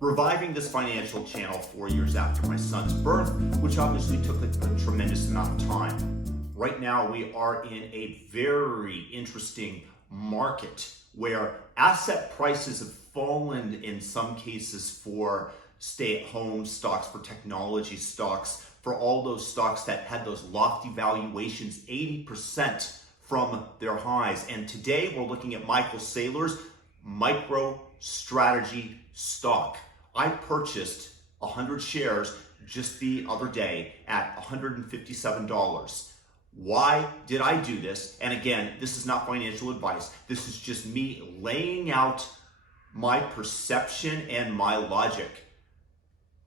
reviving this financial channel 4 years after my son's birth, which obviously took a tremendous amount of time. Right now, we are in a very interesting market where asset prices have fallen in some cases for stay-at-home stocks, for technology stocks, for all those stocks that had those lofty valuations, 80% from their highs. And today we're looking at Michael Saylor's MicroStrategy stock. I purchased 100 shares just the other day at $157. Why did I do this? And again, this is not financial advice. This is just me laying out my perception and my logic.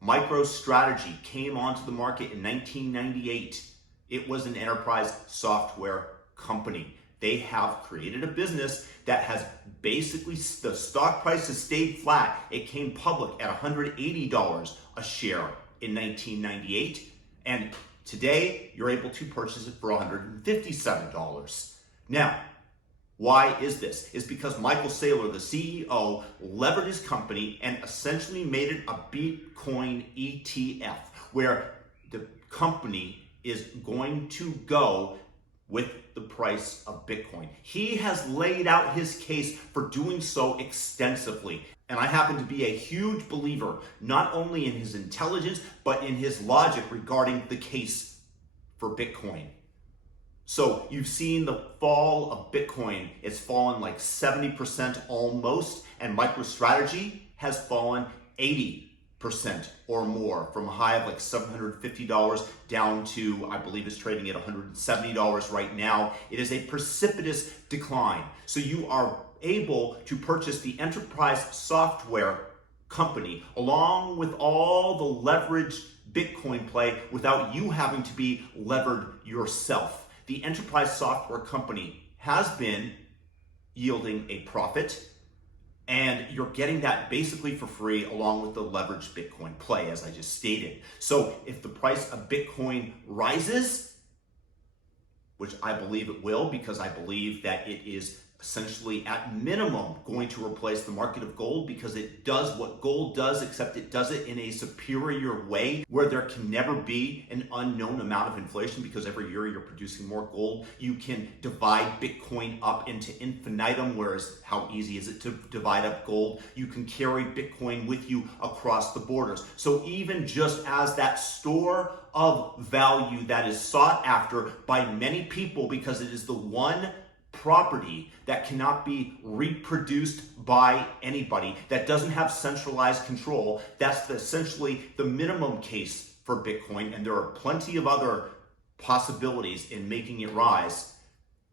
MicroStrategy came onto the market in 1998. It was an enterprise software company. They have created a business that has basically, the stock price has stayed flat. It came public at $180 a share in 1998. And today, you're able to purchase it for $157. Now, why is this? It's because Michael Saylor, the CEO, levered his company and essentially made it a Bitcoin ETF, where the company is going to go with the price of Bitcoin. He has laid out his case for doing so extensively. And I happen to be a huge believer, not only in his intelligence, but in his logic regarding the case for Bitcoin. So you've seen the fall of Bitcoin. It's fallen like 70% almost, and MicroStrategy has fallen 80% or more, from a high of like $750 down to, I believe it's trading at $170 right now. It is a precipitous decline. So you are able to purchase the enterprise software company along with all the leveraged Bitcoin play without you having to be levered yourself. The enterprise software company has been yielding a profit, and you're getting that basically for free along with the leveraged Bitcoin play, as I just stated. So if the price of Bitcoin rises, which I believe it will, because I believe that it is essentially at minimum going to replace the market of gold, because it does what gold does, except it does it in a superior way where there can never be an unknown amount of inflation, because every year you're producing more gold. You can divide Bitcoin up into infinitum, whereas how easy is it to divide up gold? You can carry Bitcoin with you across the borders. So even just as that store of value that is sought after by many people, because it is the one property that cannot be reproduced by anybody, that doesn't have centralized control. That's essentially the minimum case for Bitcoin, and there are plenty of other possibilities in making it rise.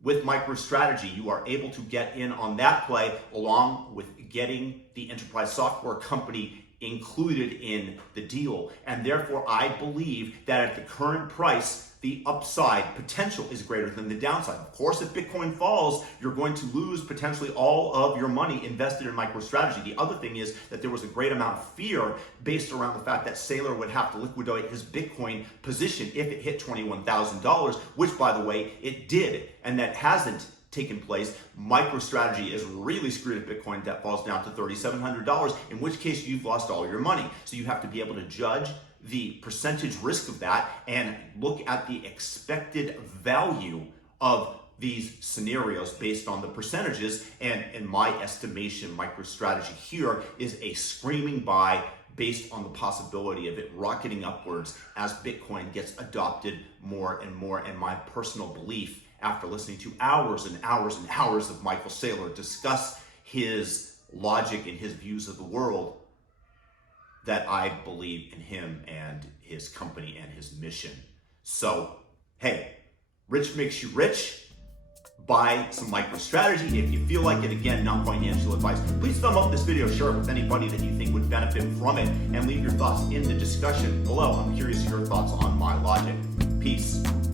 With MicroStrategy, you are able to get in on that play along with getting the enterprise software company included in the deal. And therefore, I believe that at the current price, the upside potential is greater than the downside. Of course, if Bitcoin falls, you're going to lose potentially all of your money invested in MicroStrategy. The other thing is that there was a great amount of fear based around the fact that Saylor would have to liquidate his Bitcoin position if it hit $21,000, which, by the way, it did, and that hasn't taken place. MicroStrategy is really screwed if Bitcoin that falls down to $3,700, in which case you've lost all your money. So you have to be able to judge the percentage risk of that and look at the expected value of these scenarios based on the percentages. And in my estimation, MicroStrategy here is a screaming buy based on the possibility of it rocketing upwards as Bitcoin gets adopted more and more. And my personal belief, after listening to hours and hours and hours of Michael Saylor discuss his logic and his views of the world, that I believe in him and his company and his mission. So, hey, rich makes you rich. Buy some MicroStrategy if you feel like it. Again, not financial advice. Please thumb up this video, share it with anybody that you think would benefit from it, and leave your thoughts in the discussion below. I'm curious your thoughts on my logic. Peace.